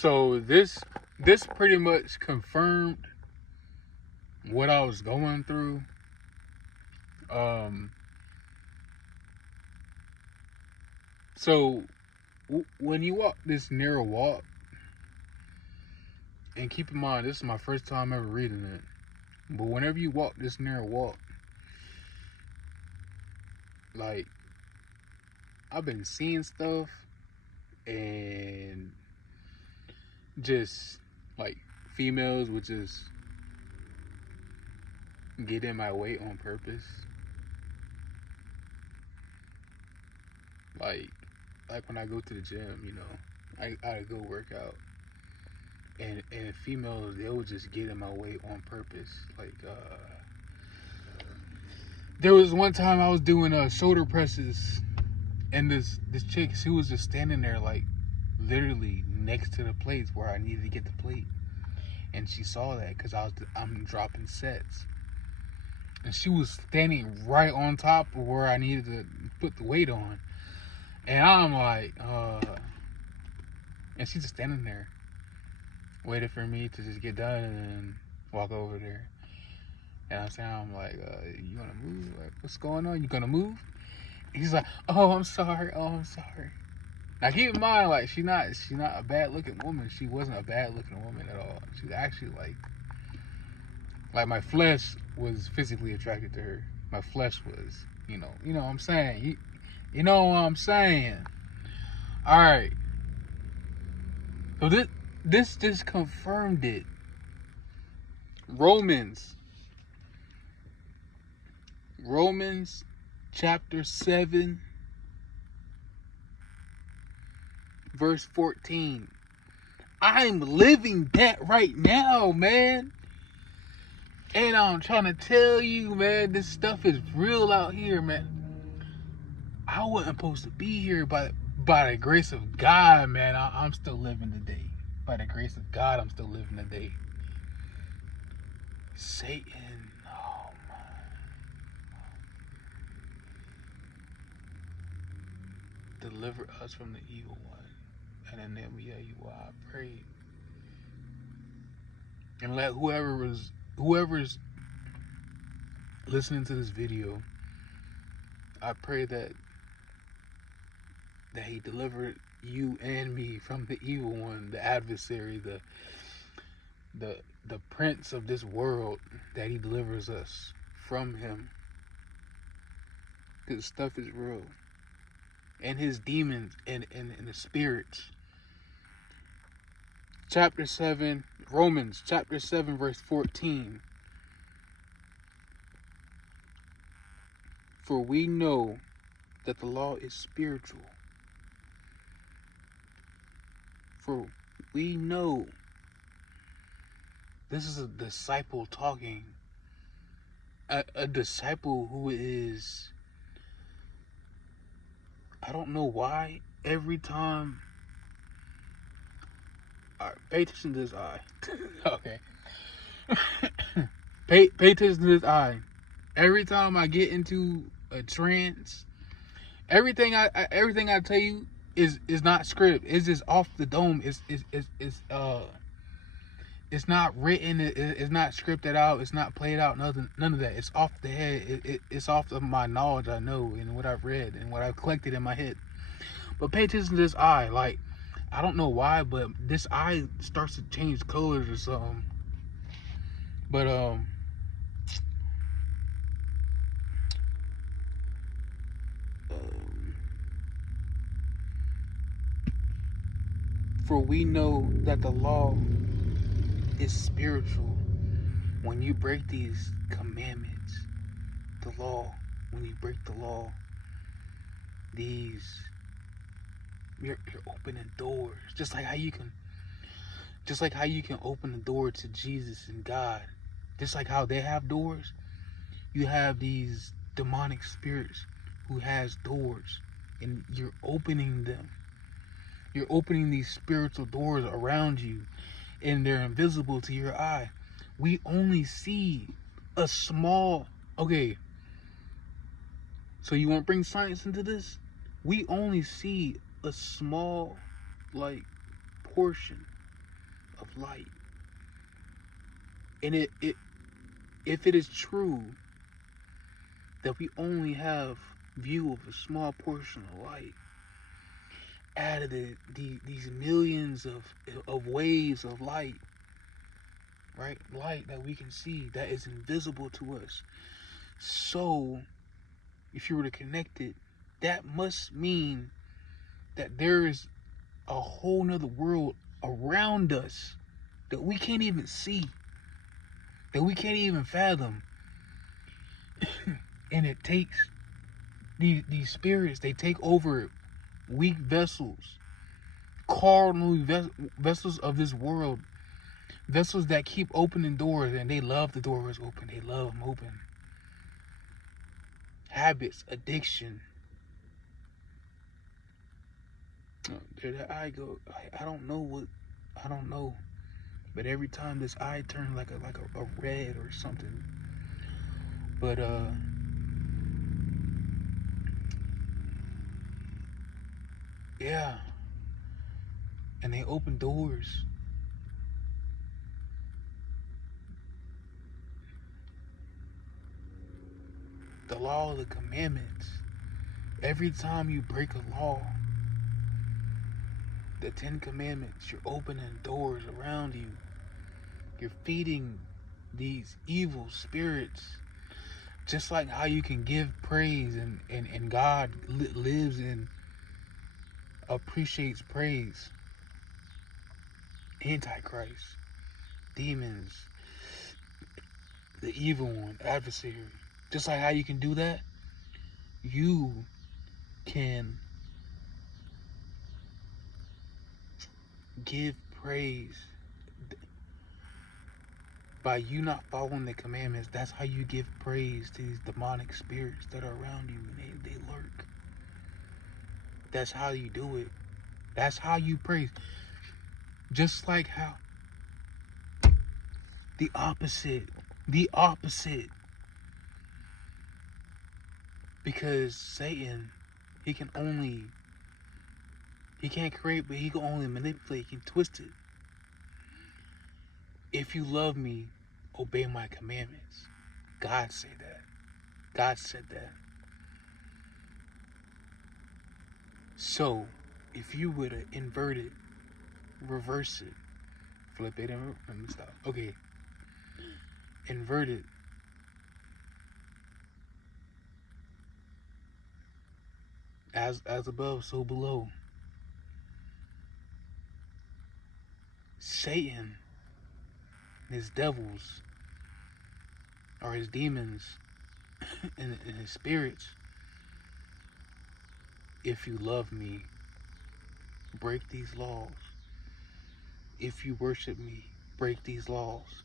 So this pretty much confirmed what I was going through. So when you walk this narrow walk, and keep in mind this is my first time ever reading it, but whenever you walk this narrow walk, like I've been seeing stuff and just like females would just get in my way on purpose. Like when I go to the gym, I go work out, and females, they'll just get in my way on purpose. Like there was one time I was doing shoulder presses, and this chick, she was just standing there like literally next to the plates where I needed to get the plate, and she saw that because I'm dropping sets, and she was standing right on top of where I needed to put the weight on, and I'm like, and she's just standing there waiting for me to just get done and then walk over there. And I'm like, you gonna move? Like, what's going on? You gonna move? And he's like, oh, I'm sorry. Now keep in mind, like, she's not a bad looking woman. She wasn't a bad looking woman at all. She's actually like my flesh was physically attracted to her. My flesh was, you know what I'm saying? You know what I'm saying? All right. So this just confirmed it. Romans chapter 7 verse 14. I'm living that right now, man. And I'm trying to tell you, man, this stuff is real out here, man. I wasn't supposed to be here, but by the grace of God, man, I'm still living today. By the grace of God, I'm still living today. Satan, oh my. Deliver us from the evil one. And in the name of Yahuwah, I pray. And let whoever's listening to this video, I pray that he delivered you and me from the evil one, the adversary, the prince of this world, that he delivers us from him. Because stuff is real. And his demons and the spirits. Chapter 7, Romans chapter 7 verse 14. For we know that the law is spiritual. For we know. This is a disciple talking. A disciple who is, I don't know why, every time. Alright, pay attention to this eye. Okay. Pay attention to this eye. Every time I get into a trance, everything I tell you is not script. It's just off the dome. It's not written. It's not scripted out. It's not played out. None of that. It's off the head. It's off of my knowledge I know and what I've read and what I've collected in my head. But pay attention to this eye. Like, I don't know why, but this eye starts to change colors or something. But for we know that the law is spiritual. When you break these commandments, when you break the law, you're opening doors. Just like how you can open the door to Jesus and God. Just like how they have doors, you have these demonic spirits who has doors, and you're opening them. You're opening these spiritual doors around you, and they're invisible to your eye. We only see a small... Okay, so you want to bring science into this? We only see a small, portion of light. And if it is true that we only have view of a small portion of light out of these millions of waves of light, right? Light that we can see that is invisible to us. So, if you were to connect it, that must mean that there is a whole nother world around us that we can't even see, that we can't even fathom. And it takes these spirits, they take over weak vessels, carnal vessels of this world, vessels that keep opening doors, and they love the doors open, they love them open. Habits, addiction. There that eye go. I don't know. But every time this eye turns like a red or something. But yeah. And they open doors. The law of the commandments. Every time you break a law, the 10 commandments, you're opening doors around you. You're feeding these evil spirits. Just like how you can give praise and God lives and appreciates praise. Antichrist, demons, the evil one, adversary. Just like how you can do that, you can give praise. By you not following the commandments, that's how you give praise to these demonic spirits that are around you, and they lurk. That's how you do it. That's how you praise. Just like how the opposite. Because Satan, he can't create, but he can only manipulate, he can twist it. If you love me, obey my commandments. God said that. God said that. So, if you were to invert it, reverse it, flip it, and let me stop. Okay. Invert it. As above, so below. Satan, his devils, or his demons, and his spirits, if you love me, break these laws. If you worship me, break these laws.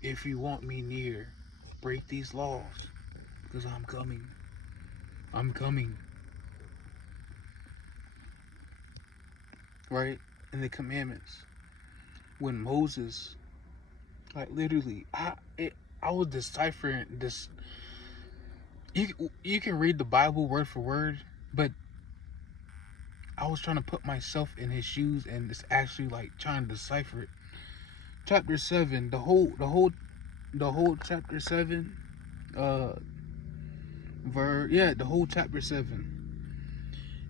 If you want me near, break these laws. Because I'm coming. I'm coming. Right? In the commandments. When Moses, like literally, I was deciphering this. You can read the Bible word for word, but I was trying to put myself in his shoes and it's actually like trying to decipher it. Chapter 7, the whole chapter 7, the whole chapter 7.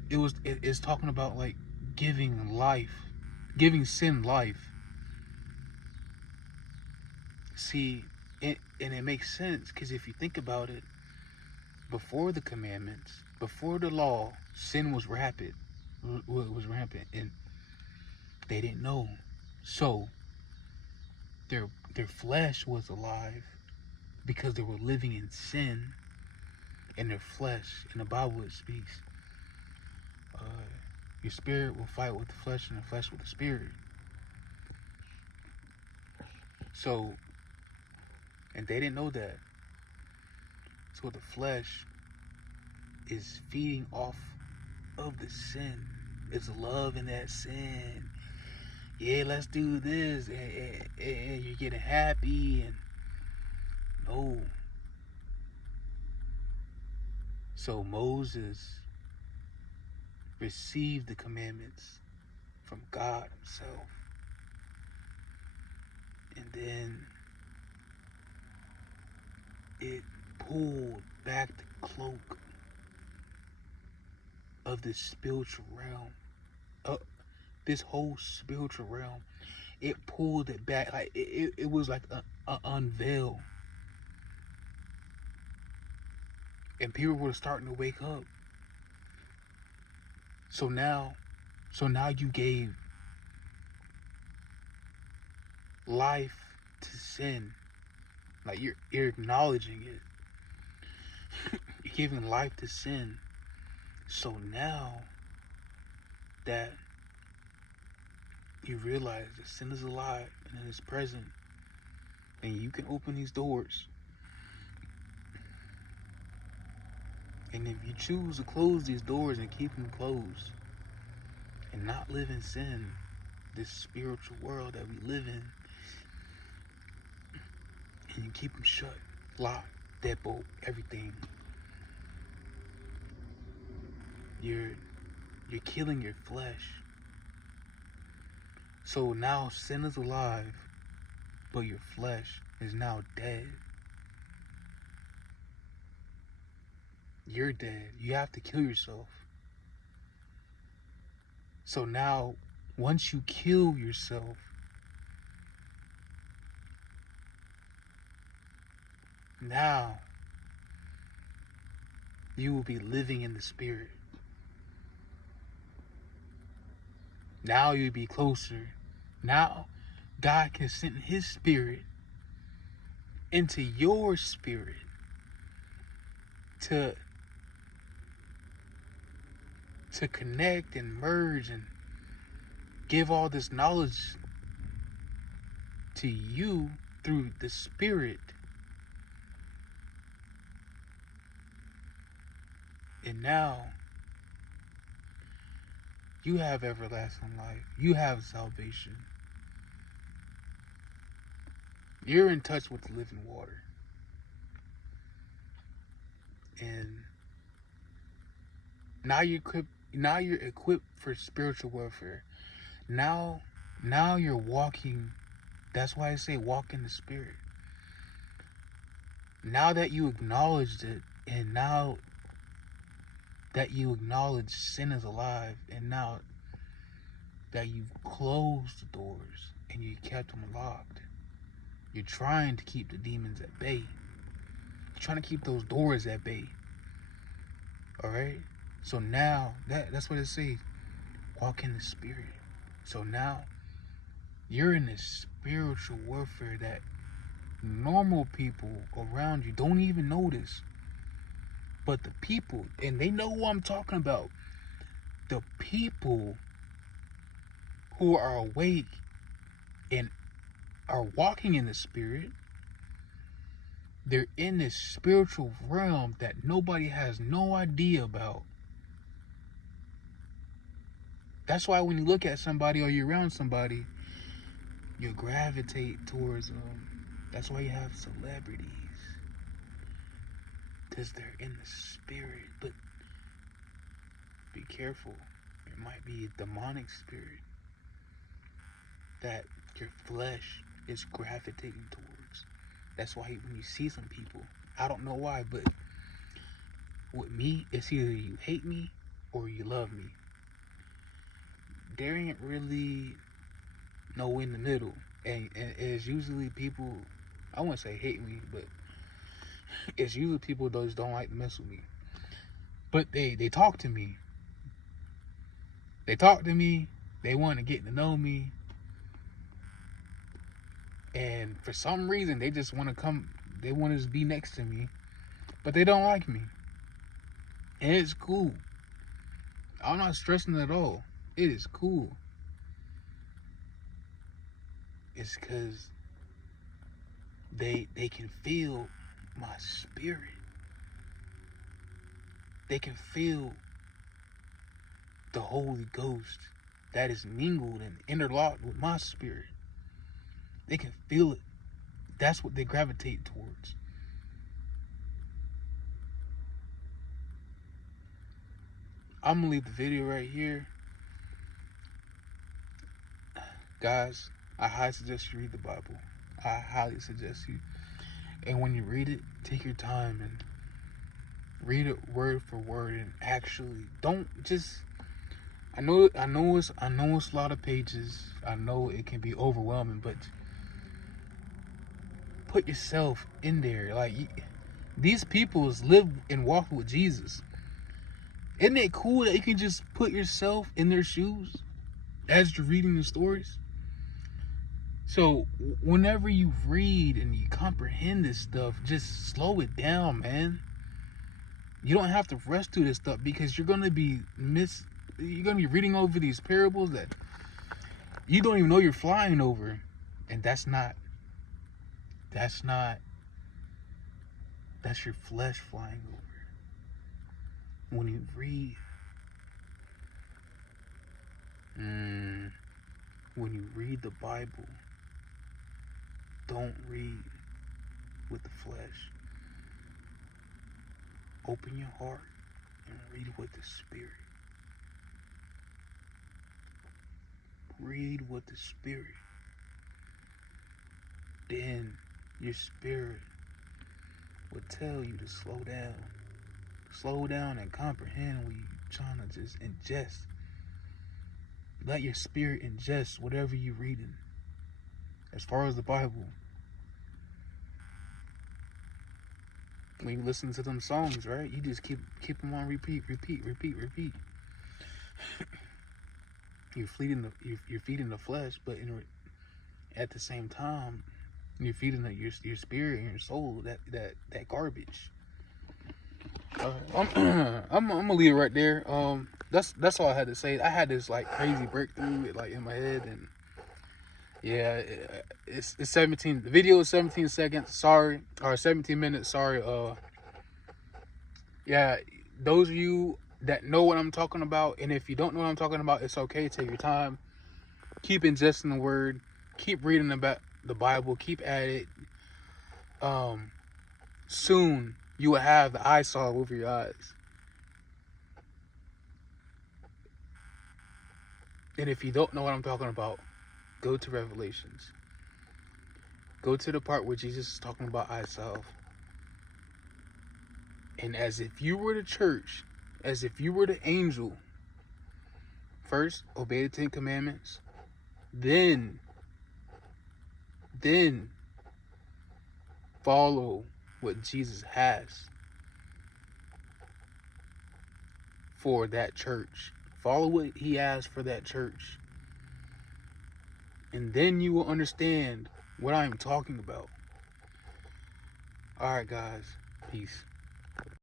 It's talking about like giving sin life. See, and it makes sense because if you think about it, before the commandments, before the law, sin was rampant. Was rampant, and they didn't know. So their flesh was alive because they were living in sin in their flesh. In the Bible it speaks, your spirit will fight with the flesh and the flesh with the spirit. So, and they didn't know that. So the flesh is feeding off of the sin. It's love in that sin. Yeah, let's do this, and you're getting happy, and no. So Moses received the commandments from God himself. And then it pulled back the cloak of this spiritual realm. This whole spiritual realm. It pulled it back. Like it was like a unveil. And people were starting to wake up. So now you gave life to sin. Like you're acknowledging it. You're giving life to sin. So now that you realize that sin is alive and it is present, and you can open these doors. And if you choose to close these doors and keep them closed and not live in sin, this spiritual world that we live in, and you keep them shut, locked, deadbolt, everything, you're killing your flesh. So now sin is alive, but your flesh is now dead. You're dead. You have to kill yourself. So now, once you kill yourself, now you will be living in the spirit. Now you'll be closer. Now God can send his spirit into your spirit to connect and merge and give all this knowledge to you through the spirit. And now you have everlasting life. You have salvation. You're in touch with the living water. And now you're equipped for spiritual warfare. Now you're walking. That's why I say walk in the spirit. Now that you acknowledged it, and now that you acknowledge sin is alive, and now that you've closed the doors and you kept them locked, you're trying to keep the demons at bay. You're trying to keep those doors at bay. Alright? So now, that's what it says. Walk in the spirit. So now, you're in this spiritual warfare that normal people around you don't even notice. But the people, and they know who I'm talking about, the people who are awake and are walking in the spirit, they're in this spiritual realm that nobody has no idea about. That's why when you look at somebody or you're around somebody, you gravitate towards them. That's why you have celebrities. Because they're in the spirit. But be careful. It might be a demonic spirit that your flesh is gravitating towards. That's why when you see some people, I don't know why, but with me, it's either you hate me or you love me. There ain't really no in the middle. And it's usually people, I wouldn't say hate me, but it's usually people that just don't like to mess with me. But they talk to me. They talk to me. They want to get to know me. And for some reason, they just want to come. They want to just be next to me. But they don't like me. And it's cool. I'm not stressing at all. It is cool. It's because they can feel my spirit. They can feel the Holy Ghost that is mingled and interlocked with my spirit. They can feel it. That's what they gravitate towards. I'm gonna leave the video right here. Guys, I highly suggest you read the Bible. I highly suggest you. And when you read it, take your time and read it word for word, and actually don't just. I know it's a lot of pages. I know it can be overwhelming, but put yourself in there. Like, these peoples live and walk with Jesus. Isn't it cool that you can just put yourself in their shoes as you're reading the stories? So whenever you read and you comprehend this stuff, just slow it down, man. You don't have to rush through this stuff, because you're gonna be reading over these parables that you don't even know you're flying over, and that's your flesh flying over. When you read, when you read the Bible, don't read with the flesh. Open your heart and read with the Spirit. Read with the Spirit. Then your spirit will tell you to slow down. Slow down and comprehend what you're trying to just ingest. Let your spirit ingest whatever you're reading. As far as the Bible, when you listen to them songs, right? You just keep them on repeat. You're feeding the flesh, but at the same time, you're feeding your spirit and your soul that garbage. I'm gonna leave it right there. That's all I had to say. I had this like crazy breakthrough like in my head, and yeah, it's 17. The video is 17 seconds. Sorry, or 17 minutes. Sorry. Yeah, those of you that know what I'm talking about, and if you don't know what I'm talking about, it's okay. Take your time. Keep ingesting the word. Keep reading about the Bible. Keep at it. Soon you will have the eye salve over your eyes. And if you don't know what I'm talking about, go to Revelations. Go to the part where Jesus is talking about eye salve. And as if you were the church, as if you were the angel, first obey the 10 Commandments, then follow what Jesus has for that church. Follow what he has for that church. And then you will understand what I'm talking about. Alright, guys. Peace.